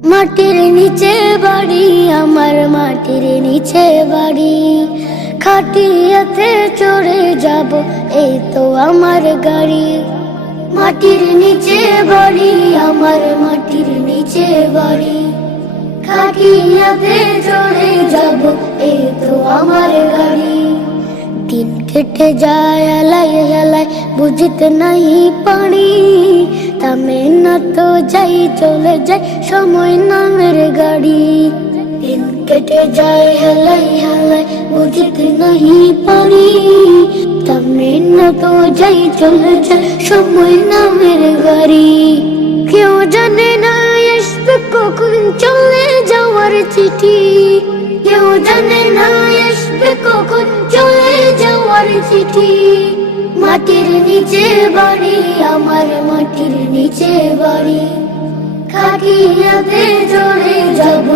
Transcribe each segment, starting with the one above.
মাটির নিচে বাড়ি, আমার মাটির নিচে বাড়ি। খাটিয়াতে চড়ে যাব, এই তো আমার গাড়ি। মাটির নিচে বাড়ি, আমার মাটির নিচে বাড়ি। খাটিয়াতে চড়ে যাব, এই তো আমার গাড়ি। দিন কেটে যায় এলাই এলাই বুঝতে নাই পারি তামে না তো যাই, চলে যায় সময় নামের গাড়ি। দিন কেটে যায়, হেলাই হেলাই, বুঝতে নাই পারি। তামে না তো যাই, চলে যায় সময় নামের গাড়ি। কেউ জানে না আসবে কখন চলে যাওয়ার চিঠি। কেউ জানে না আসবে কখন চলে যাওয়ার চিঠি। মাটির নিচে বাড়ি, আমার মাটির নিচে বাড়ি। খাটিয়াতে চলে যাব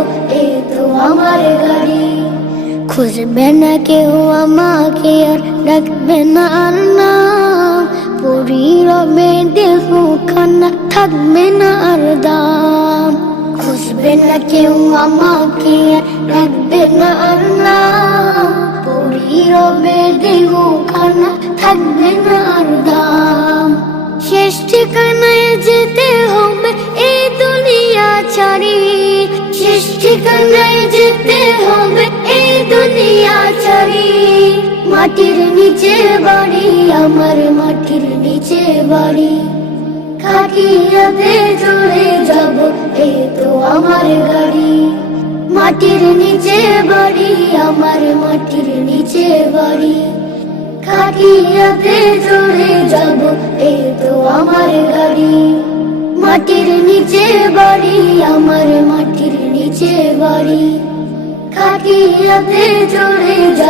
এই তো আমার গাড়ি। খুঁজবে না কেউ আমাকে আর ডাকবে না আর নাম পরি রবে দেহ খানা থাকবে না আর দাম। খুঁজবে না কেউ আমাকে আর ডাকবে না আর পরি রবে দেহ খানা থাকবে না দাম। শেষ ঠিকানায় যেতে হবে এই দুনিয়া ছাড়ি। শেষ ঠিকানায় যেতে হবে এই দুনিয়া ছাড়ি। মাটির নিচে বাড়ি, আমার মাটির নিচে বাড়ি। খাটিয়াতে চলে যাব, এই তো আমার গাড়ি। মাটির নিচে বাড়ি খাটিয়াতে চলে যাব এই তো আমার গাড়ি। মাটির নিচে বাড়ি, আমার মাটির নিচে বাড়ি। খাটিয়াতে চলে যাব